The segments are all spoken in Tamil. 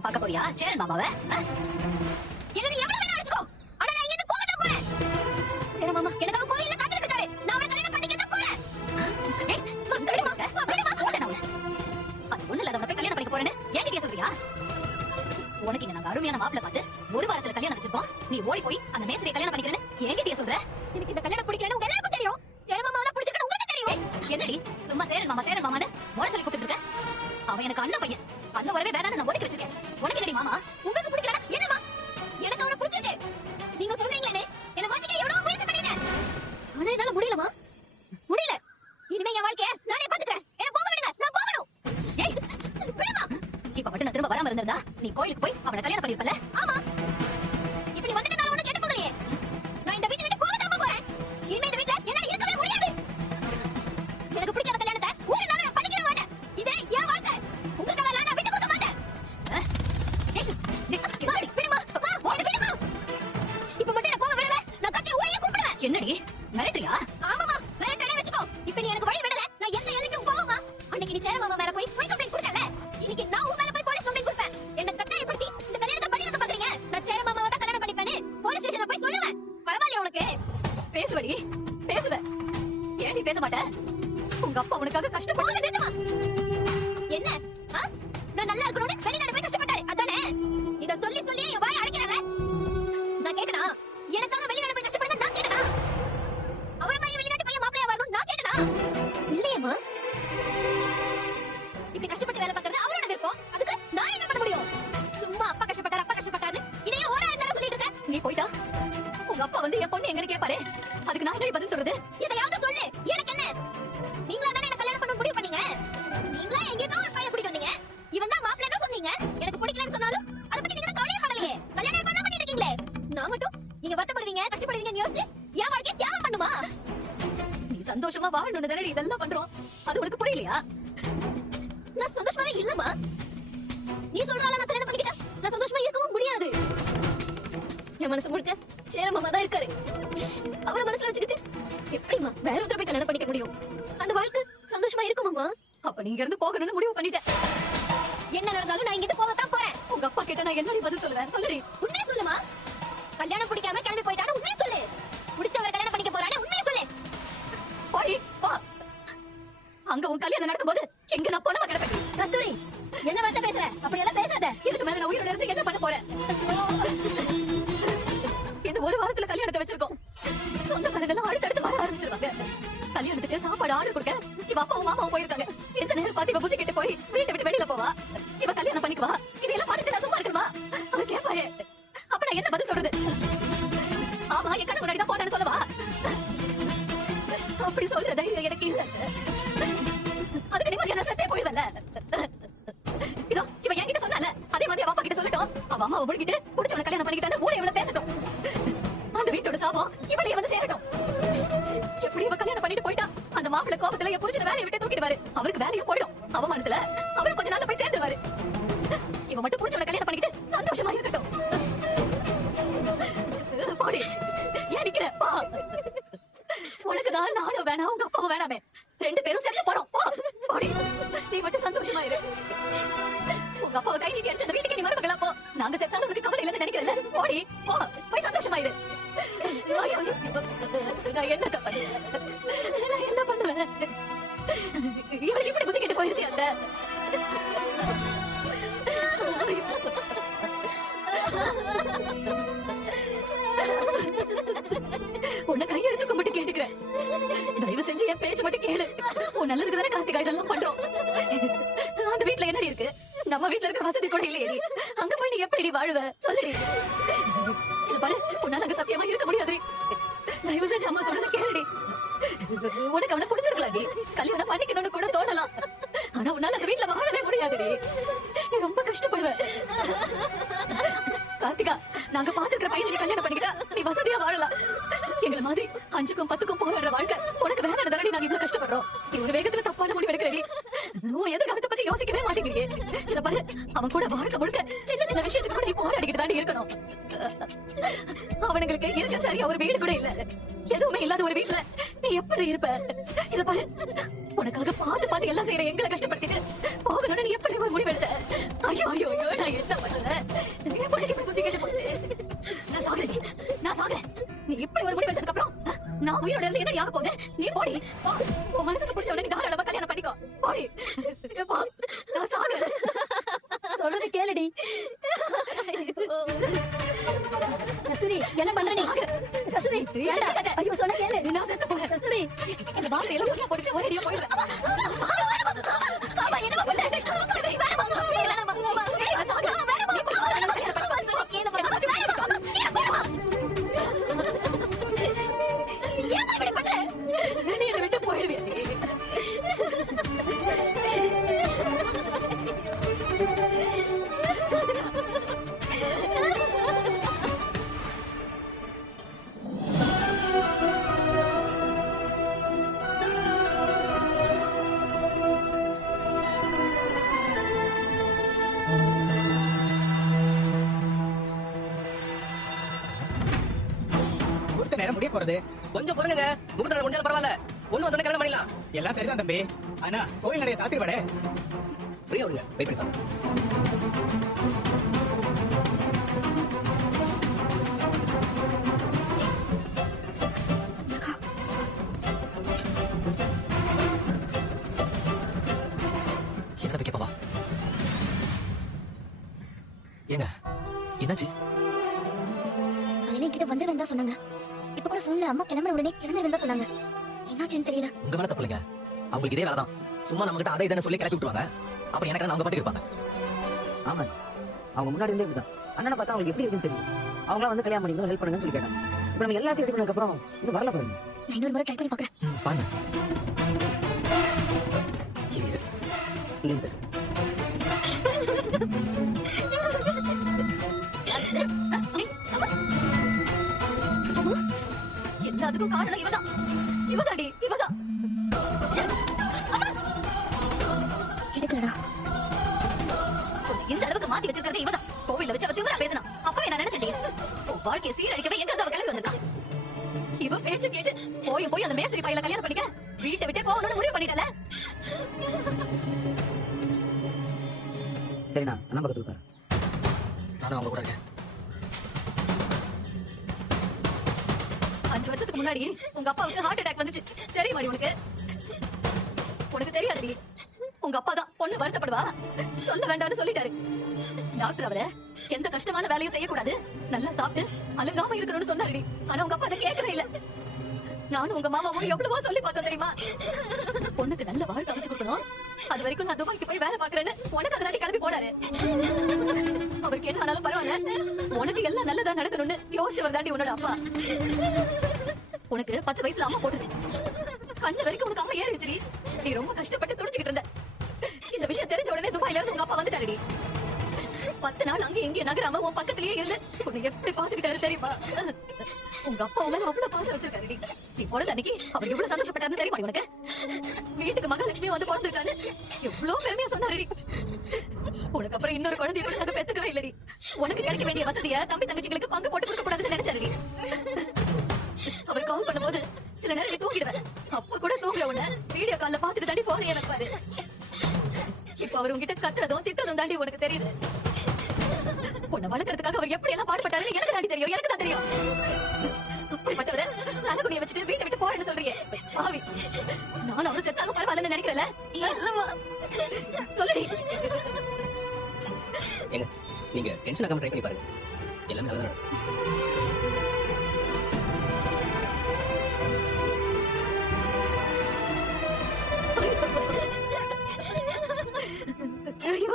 மாமாவை பார்க்க போறியா? சேரன் மாமாவை என்ன நீ எவ்வளவு வேணா அடிச்சுக்கோ. ஆனா நான் இங்க இருந்து போக தான் போறேன். சேரன் மாமா எனக்கு அவ கோயில்ல காத்துட்டு இருக்காரு. நான் அவரை கல்யாணம் பண்ணிக்க தான் போறேன். ஏய் விடுமா விடுமா. அது ஒண்ணு இல்ல, அவனை போய் கல்யாணம் பண்ணிக்க போறேன்னு என்கிட்டயே சொல்றியா? உனக்கு இங்க நாங்க அருமையான மாப்பிள்ளை பார்த்து ஒரு வாரத்துல கல்யாணம் வச்சிருக்கோம். நீ ஓடி போய் அந்த மேஸ்திரியை கல்யாணம் பண்ணிக்கிறேன்னு என்கிட்டயே சொல்ற? எனக்கு இந்த கல்யாணம் பிடிக்கலன்னு உங்க எல்லாருக்கும் தெரியும். சேரன் மாமாவை பிடிச்சிருக்கணும் உங்களுக்கு தெரியும். என்னடி சும்மா சேரன் மாமான்னு மோர சொல்லி கூப்பிட்டு இருக்க? அவன் எனக்கு அண்ணன் பையன். அந்த உறவே வேணான்னு நான் ஒதுக்கி வச்சிருக்கேன். உனக்கு என்னடி மாமா? உங்களுக்கு பிடிக்கலனா என்னமா? எனக்கு அவனை பிடிச்சிருக்கு. நீங்க சொல்றீங்களே என்ன மாத்திக்க எவ்வளவு முயற்சி பண்ணிட்டேன். ஆனா என்னால முடியலமா. முடியல. இனிமே என் வாழ்க்கைய நானே பாத்துக்கிறேன். என்ன போக விடுங்க. நான் போகணும். ஏய் விடுமா. இப்ப மட்டும் நான் திரும்ப வராம இருந்திருந்தா நீ கோயிலுக்கு போய் அவனை கல்யாணம் பண்ணிருப்பல? ஆமா. இப்படி வந்துட்டனால உனக்கு கேட்ட போகலையே. நான் இந்த வீட்டை விட்டு போக தான் போறேன். இனிமே இந்த வீட்ல என்னால இருக்கவே முடியாது. எனக்கு பிடிக்காத கல்யாணத்தை ஒரு நாள் நான் பண்ணிக்கவே மாட்டேன். இதே என் வாழ்க்கை. உங்களுக்கு நான் விட்டு கொடுக்க மாட்டேன். இப்ப மட்டும் என்ன போக விடல, நான் கத்தி ஊரையே கூப்பிடுவேன். என்னடி மிரட்டுறியா? ஆமாமா மிரட்டனே வெச்சுக்கோ. இப்ப நீ எனக்கு வழி விடல, நான் எந்த எல்லைக்கும் போவேமா? அன்னைக்கு நீ சேரன் மாமா மேல போய் கம்ப்ளைன்ட் கொடுத்தல. இன்னைக்கு நான் உன் மேல போய் போலீஸ் கம்ப்ளைன்ட் கொடுப்பேன். என்ன கட்டாயப்படுத்தி இந்த கல்யாணத்தை பண்ணி வைக்க பாக்குறீங்க. நான் சேரன் மாமாவை தான் கல்யாணம் பண்ணிப்பேன்னு போலீஸ் ஸ்டேஷன்ல போய் சொல்லுவேன். பரவாயில்லையா உனக்கு? பேசுவடி பேசுவ. ஏன் பேச மாட்ட? உங்க அப்பா உனக்காக கஷ்டப்பட்டு நிறுத்துமா? என்ன நான் நல்லா இருக்கணும்னு வெளிநாடு போய் கஷ்டப்பட்டாரு அதானே? இத சொல்லி சொல்லி என் வாய் அடைக்கிறல. நான் கேட்டனா எனக்காக வெளிநாடு போய் கஷ்டப்படுறத நான் கேட்டனா? அவர மாதிரி வெளிநாட்டு பையன் மாப்பிளையா வரணும் நான் கேட்டனா? இல்லையேமா. இப்படி கஷ்டப்பட்டு வேலை பார்க்கறது அவரோட விருப்பம். அதுக்கு நான் என்ன பண்ண முடியும்? சும்மா அப்பா கஷ்டப்பட்டாரு இதையே ஓரா என்ன சொல்லிட்டு இருக்க? நீ போய்டா. உங்க அப்பா வந்து என் பொண்ணு எங்கன்னு கேட்பாரே. அதுக்கு நான் என்ன பதில் சொல்றது? எதையாவது சொல்லு. எனக்கு என்ன? நீங்களா தானே என்ன கல்யாணம் பண்ண முடிவு பண்ணீங்க. நீங்களா எங்கேயோ ஒரு பையன் கூட்டிட்டு வந்தீங்க. இவன் தான் மாப்பிள்ளைன்னு சொன்னீங்க. எனக்கு பிடிக்கலன்னு சொன்னாலும் அத பத்தி நீங்க கவலையே படலையே. கல்யாணம் பண்ணலாம் பண்ணிட்டு இருக்கீங்களே. நான் மட்டும் நீங்க வருத்தப்படுவீங்க கஷ்டப்படுவீங்கன்னு யோசிச்சு என் வாழ்க்கைய தியாகம் பண்ணுமா? நீ சந்தோஷமா வாழணும்னு தானே இதெல்லாம் பண்றோம். அது உனக்கு புரியலையா? நான் சந்தோஷமாவே இல்லம்மா. நீ சொல்றால நான் கல்யாணம் பண்ணிக்கிட்டா நான் சந்தோஷமா இருக்கவும் முடியாது. என் மனசு முழுக்க சேரன் மாமா தான் இருக்காரு. அவரை மனசுல வச்சுக்கிட்டு எப்படிமா வேற ஒருத்தர போய் கல்யாணம் பண்ணிக்க முடியும்? அந்த வாழ்க்கை சந்தோஷமா இருக்குமாமா? அப்ப நீங்க இருந்து போகணும்னு முடிவு பண்ணிட்டேன். என்ன நடந்தாலும் நான் இங்கிட்டு போக தான் போறேன். உங்க அப்பா கிட்ட நான் என்னடி பதில் சொல்லுவேன்? சொல்லுடி. உண்மையை சொல்லுமா. கல்யாணம் பிடிக்காம கிளம்பி போயிட்டாரு. உண்மையை சொல்லு. பிடிச்சவரை கல்யாணம் பண்ணிக்க போறானே உண்மையை சொல்லு. போடி போ. அங்க உன் கல்யாணம் நடக்கும்போது எங்க நான் போனவ கிடப்பேன். கஸ்தூரி என்ன வார்த்தை பேசுற? அப்படி எல்லாம் பேசாத. இதுக்கு மேல நான் உயிரோட இருந்து என்ன பண்ண போறேன்? இந்த ஒரு வாரத்துல கல்யாணத்தை வச்சிருக்கோம். சொந்தக்காரங்க எல்லாம் அடுத்தடுத்து வர ஆரம்பிச்சிருவாங்க. கல்யாணத்துக்கு சாப்பாடு ஆர்டர் கொடுக்க இவ அப்பாவும் மாமாவும் போயிருக்காங்க. எந்த நேரம் பார்த்து இவ புத்தி கிட்ட போய் வீட்டை விட்டு வெளியில போவா. இவ கல்யாணம் பண்ணிக்குவா. இதெல்லாம் பார்த்துட்டு நான் சும்மா இருக்கணுமா? அவ கேட்பாரு. அப்ப நான் என்ன பதில் சொல்றது? ஆமா என் கண்ணு முன்னாடி தான் போனேன்னு சொல்லவா? அப்படி சொல்ற தைரியம் எனக்கு இல்ல. அதுக்கு நிம்மதியா நான் செத்தே போயிடுவேன்ல. இதோ இவ என்கிட்ட சொன்னால அதே மாதிரி அவ அப்பா கிட்ட சொல்லட்டும். அவ அம்மாவை முடிக்கிட்டு புடிச்சவனை கல்யாணம் பண்ணிக்கிட்டான்னு ஊரே இவளை பேசட்டும். அந்த வீட்டோட சாபம் இவளையே வந்து சேரட்டும். எப்படி இவ கல்யாணம் பண்ணிட்டு போயிட்டா அந்த மாப்பிள்ளை கோபத்துல என் புருஷனை வேலையை விட்டு தூக்கிடுவாரு. அவருக்கு வேலையும் போயிடும். அவமானத்துல அவரு கொஞ்ச நாள்ல போய் சேர்ந்துருவாரு. இவ மட்டும் புடிச்சவனை கல்யாணம் பண்ணிக்கிட்டு சந்தோஷமா இருக்கட்டும். போடி. ஏன் நிக்கிற? பா. உனக்கு தான் நானும் வேணாம் உங்க அப்பாவும் வேணாமே. ரெண்டு பேரும் சேர்ந்து போறோம். போடி. நீ மட்டும் சந்தோஷமா இரு. உங்க அப்பாவை கை நீட்டி அடிச்ச வீட்டுக்கு நீ மருமகளா போ. நாங்க செத்தாலும் உனக்கு கவலை இல்லைன்னு நினைக்கிறேன்ல. போடி போ. போய் சந்தோஷமா இரு. நான் என்ன தப்பு? நான் என்ன பண்ணுவேன்? இவளுக்கு இப்படி புத்தி கேட்டு போயிருச்சு அந்த. உன்னை கையெடுத்து கும்பிட்டு கேட்டுக்கிறேன். தயவு செஞ்சு என் பேச்சு மட்டும் கேளு. உன் நல்லதுக்கு தானே கார்த்திகா இதெல்லாம் பண்றோம். அந்த வீட்டுல என்னடி இருக்கு? நம்ம வீட்டுல இருக்கிற வசதி கூட இல்லையே. அங்க போய் நீ எப்படி வாழுவ? சொல்லுடி. பாரு உன்னால அங்க சத்தியமா இருக்க முடியாது. தயவு செஞ்சு அம்மா சொல்றத கேளுடி. உனக்கு அவனை பிடிச்சிருக்கலாடி. கல்யாணம் பண்ணிக்கணும்னு கூட தோணலாம். ஆனா உன்னால அந்த வீட்டுல வாழவே முடியாதுடி. நீ ரொம்ப கஷ்டப்படுவ. கார்த்திகா நாங்க பாத்துக்கிற பையனை நீ கல்யாணம் பண்ணிக்கிட்டா நீ வசதியா வாழலாம். எங்களை மாதிரி 5க்கும் 10க்கும் போராடுற வாழ்க்கை உனக்கு வேணாம் தானே நாங்க இவ்வளவு கஷ்டப்படுறோம். நீ ஒரு வேகத்துல தப்பான முடிவு எடுக்கிறடி. உன் எதிர்காலத்தை பத்தி யோசிக்கவே மாட்டேங்கிறீங்க. இத பாரு அவன் கூட வாழ்க்கை முழுக்க சின்ன சின்ன விஷயத்துக்கு கூட நீ போராடிக்கிட்டு தாண்டி இருக்கணும். அவனுங்களுக்கு இருக்க சரியா ஒரு வீடு கூட இல்ல. எதுவுமே இல்லாத ஒரு வீட்டுல நீ எப்படி இருப்ப? இத பாரு உனக்காக பார்த்து எல்லாம் செய்யற எங்களை கஷ்டப்படுத்திட்டு போகணும்னு நீ எப்படி ஒரு முடிவு எடுத்த? ஐயோ ஐயோ ஐயோ, நான் என்ன பண்ணல? என் பொண்ணுக்கு இப்படி புத்தி கேட்டு போச்சு. நான் சாகுறேன். நீ இப்படி ஒரு முடிவு எடுத்ததுக்கு அப்புறம் நான் உயிரோட இருந்து என்ன யாக போகுது? நீ போடி. உன் மனசுக்கு பிடிச்ச உடனே நீ தாராளமா கல்யாணம் பண்ணிக்கோ. போடி. நான் சாகுறேன். சொல்றது கேளுடி. கஸ்தூரி, என்ன பண்ற நீ? கஸ்தூரி, ஐயோ சொன்ன கேளு. நான் செத்து போறேன். கஸ்தூரி, இந்த பாத்திரம் எல்லாம் ஒண்ணா போட்டு ஒரே அடியா போயிடுவேன். என்ன பண்ற? நீ என்னை விட்டு போயிடுவேன். நேரம் முடிய போறது. கொஞ்சம் பொறுங்க. முகூர்த்த முடிஞ்சாலும் பரவாயில்ல. ஒண்ணு வந்தோடனே கல்யாணம் பண்ணிடலாம். எல்லாம் சரிதான் தம்பி. ஆனா கோயில் நடைய சாத்திரப்பட ஃப்ரீயா விடுங்க. வெயிட் பண்ணி என்ன வைக்க பாவா? ஏங்க என்னாச்சு? கிட்ட வந்துருவேன் தான் சொன்னாங்க. இப்ப கூட போன்ல அம்மா கிளம்புற உடனே கிளம்பிடுவேன் தான் சொன்னாங்க. என்னாச்சுன்னு தெரியல. உங்க மேல தப்பு இல்லைங்க. அவங்களுக்கு இதே வேலைதான். சும்மா நம்ம கிட்ட அதை இதனை சொல்லி கிளப்பி விட்டுருவாங்க. அப்புறம் எனக்கு அவங்க பாட்டுக்கு இருப்பாங்க. ஆமா, அவங்க முன்னாடி இருந்தே இப்படிதான். அண்ணனை பார்த்தா அவங்களுக்கு எப்படி இருக்குன்னு தெரியும். அவங்களா வந்து கல்யாணம் பண்ணிக்கணும், ஹெல்ப் பண்ணுங்கன்னு சொல்லி கேட்டாங்க. இப்ப நம்ம எல்லாத்தையும் ரெடி பண்ணதுக்கு அப்புறம் இன்னும் வரல பாருங்க. நான் இன்னொரு முறை ட்ரை பண்ணி பாக்குறேன். பாருங்க. நீங்க பேசுங்க. எல்லாத்துக்கும் காரணம் இவதான். இவதாடி இவதான். எடுக்கலடா. இந்த அளவுக்கு மாத்தி வச்சிருக்கிறது இவதான். கோவில்ல வச்சு அவ திமிரா பேசினா. அப்பவே நான் நினைச்சேன் உன் வாழ்க்கையை சீரழிக்கவே எங்க அவ கிளம்பி வந்திருக்கா. இவ பேச்சு கேட்டு போய் அந்த மேஸ்திரி பையல கல்யாணம் பண்ணிக்க வீட்டை விட்டே போகணும்னு முடிவு பண்ணிட்டல. சரிண்ணா, அண்ணா பக்கத்துல உட்காரு. நானும் அவங்க கூட இருக்கேன். 5 வருஷத்துக்கு முன்னாடி உங்க அப்பாவுக்கு ஹார்ட் அட்டாக் வந்துச்சு. தெரியுமாடி உனக்கு? உனக்கு தெரியாதடி. உங்க அப்பா தான் பொண்ணு வருத்தப்படுவா சொல்ல வேண்டாம்னு சொல்லிட்டாரு. டாக்டர் அவரை எந்த கஷ்டமான வேலையும் செய்யக்கூடாது, நல்லா சாப்பிட்டு அலங்காம இருக்கணும்னு சொன்னாருடி. ஆனா உங்க அப்பா அதை கேட்கவே இல்ல. நானும் உங்க மாமாவும் எவ்வளவோ சொல்லி பார்த்தோம் தெரியுமா? பொண்ணுக்கு நல்ல வாழ்க்கை அமைச்சு கொடுக்கணும், அது வரைக்கும் நான் துபாய்க்கு போய் வேலை பாக்குறேன்னு உனக்கு அதை தாண்டி கிளம்பி போனாரு. அவருக்கு என்ன ஆனாலும் பரவாயில்ல, உனக்கு எல்லாம் நல்லதா நடக்கணும்னு யோசிச்சவர் தாண்டி உன்னோட அப்பா. உனக்கு 10 வயசுல அம்மா போட்டுச்சு. கண்ணு வரைக்கும் உனக்கு அம்மா ஏறிடுச்சு. நீ ரொம்ப கஷ்டப்பட்டு துடிச்சுக்கிட்டு இருந்த. இந்த விஷயம் தெரிஞ்ச உடனே துபாயில இருந்து உங்க அப்பா வந்துட்டாருடி. 10 நாள் அங்கே இங்கே நகராம உன் பக்கத்திலேயே இருந்து உன்னை எப்படி பாத்துக்கிட்டாரு தெரியுமா? உங்க அப்பா மேல அவ்வளவு பாசம் வச்சிருக்காருடி. நீ பிறந்த அன்னைக்கு அவர் எவ்வளவு சந்தோஷப்பட்டாருன்னு தெரியுமா உனக்கு? வீட்டுக்கு மகாலட்சுமி வந்து பிறந்திருக்காரு எவ்வளவு பெருமையா சொன்னாருடி. உனக்கு அப்புறம் இன்னொரு குழந்தைய கூட நாங்க பெத்துக்கவே இல்லடி. உனக்கு கிடைக்க வேண்டிய வசதிய தம்பி தங்கச்சிகளுக்கு பங்கு போட்டு கொடுக்க கூடாதுன்னு நினைச்சாருடி. அவர் கால் பண்ணும்போது சில நேரம் நீ தூங்கிடுவேன். அப்ப கூட தூங்குற உடனே வீடியோ கால்ல பாத்துட்டு தாண்டி போன எனப்பாரு. இப்ப அவர் உங்ககிட்ட கத்துறதும் திட்டதும் தாண்டி உனக்கு தெரியுது. உன்னை வளர்க்கறதுக்காக அவர் எப்படி எல்லாம் பாடுபட்டாருன்னு எனக்கு தாண்டி தெரியும், எனக்கு தான் தெரியும். அப்படிப்பட்டவரை நல்லகுணியை வச்சுட்டு வீட்டை விட்டு போறேன்னு சொல்றீங்க பாவி. நானும் அவரு செத்தாலும் பரவாயில்லன்னு நினைக்கிறேன்ல. சொல்லுடி. ஏங்க நீங்க டென்ஷன் ஆகாம ட்ரை பண்ணி பாருங்க, எல்லாமே நல்லா நடக்கும். ஐயோ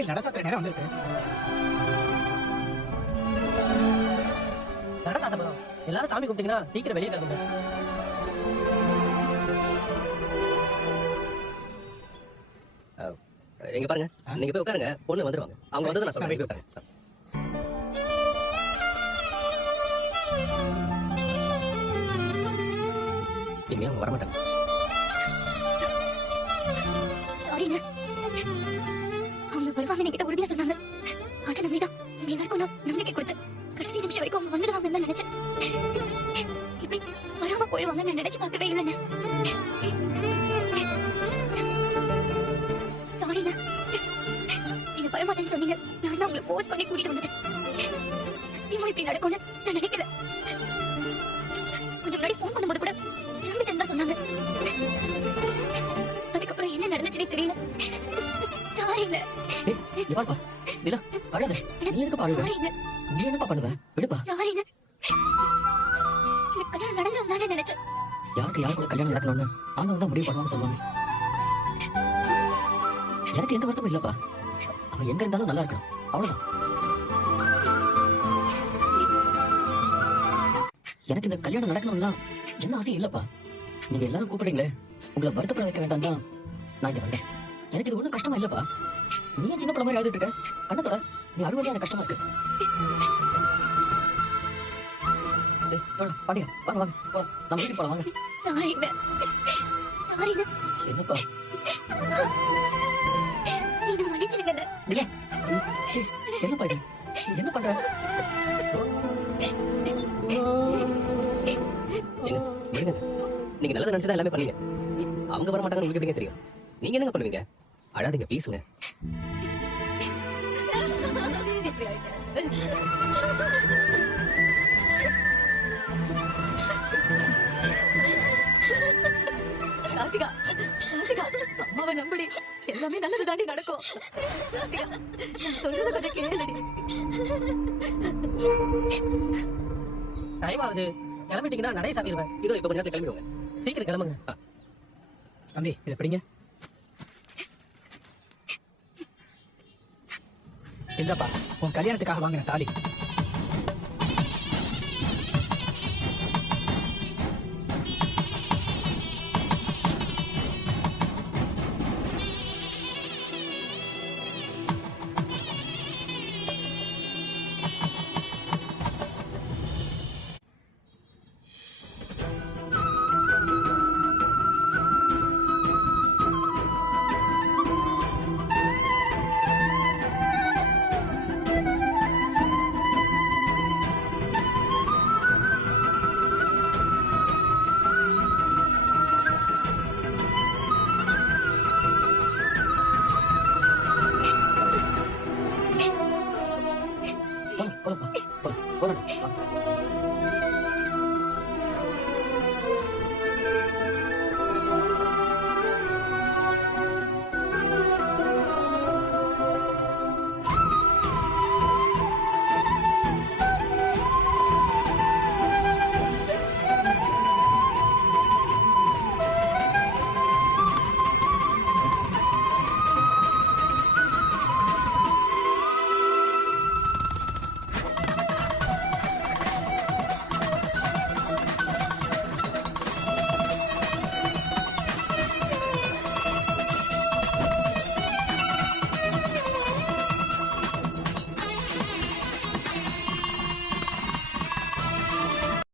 கோவில் நட சாத்துற நேரம் வந்திருக்கு. நட சாத்த போறோம். எல்லாரும் சாமி கும்பிட்டீங்கன்னா சீக்கிரம் வெளியே கிளம்புங்க. எங்க பாருங்க, நீங்க போய் உட்காருங்க. பொண்ணு வந்துருவாங்க. அவங்க வந்து நான் சொல்றேன். போய் உட்காருங்க. இனிமே அவங்க வரமாட்டாங்க. சாரிங்க. அவங்க வருவாங்க என்கிட்ட உறுதியா சொன்னாங்க. அதை நம்பிதான் உங்க எல்லாருக்கும் நான் நம்பிக்கை கொடுத்து கடைசி நிமிஷம் வரைக்கும் அவங்க வந்துடுவாங்கன்னு தான் நினைச்சேன். இப்படி வராம போயிடுவாங்கன்னு நான் நினைச்சு பார்க்கவே இல்லைங்க. சாரிங்க. நீங்க வரமாட்டேன்னு சொன்னீங்க. நான் தான் உங்களை ஃபோர்ஸ் பண்ணி கூட்டிட்டு வந்துட்டேன். சத்தியமா இப்படி நடக்கும்னு நான் நினைக்கல. கொஞ்சம் முன்னாடி ஃபோன் பண்ணும்போது கூட நம்பிட்டேன்னு தான் சொன்னாங்க. அதுக்கப்புறம் என்ன நடந்துச்சுன்னே தெரியல. சாரிங்க. இவாள்பா, நிலா, அழாத. நீ எதுக்கு பாடுவ? சாரிங்க. நீ என்னப்பா பண்ணுவ? விடுப்பா. சாரிங்க. எனக்கு கல்யாணம் நடந்துரும் தானே நினைச்சேன். யாருக்கு யார் கூட கல்யாணம் நடக்கணும்னு அவங்க தான் முடிவு பண்ணுவான்னு சொல்லுவாங்க. எனக்கு எந்த வருத்தமும் இல்லப்பா. அவ எங்க இருந்தாலும் நல்லா இருக்கணும், அவ்வளவுதான். எனக்கு இந்த கல்யாணம் நடக்கணும்னா என்ன ஆசையும் இல்லப்பா. நீங்க எல்லாரும் கூப்பிடுறீங்களே, உங்களை வருத்தப்பட வைக்க வேண்டாம் தான் நான் இங்க வந்தேன். எனக்கு இது ஒண்ணும் கஷ்டமா இல்லப்பா. நீ ஏன் சின்ன பிள்ளை மாதிரி அழுதுட்டு இருக்க? கண்ணத்தோட நீ அழுவதே எனக்கு கஷ்டமா இருக்கு. சொல்ல பாண்டியா, வாங்க வாங்க போலாம். நம்ம வீட்டுக்கு போலாம் வாங்க. சாரிங்க. சாரிங்க. என்னப்பா என்ன மன்னிச்சிடுங்க. நிலா, என்னப்பா இது? என்ன பண்ற? நீங்க நல்லது நினைச்சதா எல்லாமே பண்ணுங்க. அவங்க வர மாட்டாங்கன்னு உங்களுக்கு எப்படிங்க தெரியும்? நீங்க என்னங்க பண்ணுவீங்க? அழாதீங்க ப்ளீஸுங்க. ராதிகா, ராதிகா, அம்மாவை நம்புடி. எல்லாமே நல்லது தாண்டி நடக்கும். ராதிகா, நான் சொல்றத கொஞ்சம் கேளுடி. டைம் ஆகுது. கிளம்பிட்டீங்கன்னா நடைய சாத்திடுவேன். இதோ இப்ப கொஞ்ச நேரத்துல கிளம்பிடுவாங்க. சீக்கிரம் கிளம்புங்க. தம்பி இதை பிடிங்க. இந்தப்பா உன் கல்யாணத்துக்காக வாங்கின தாலி. போலாம் போலாம் போலாம் போலாம்.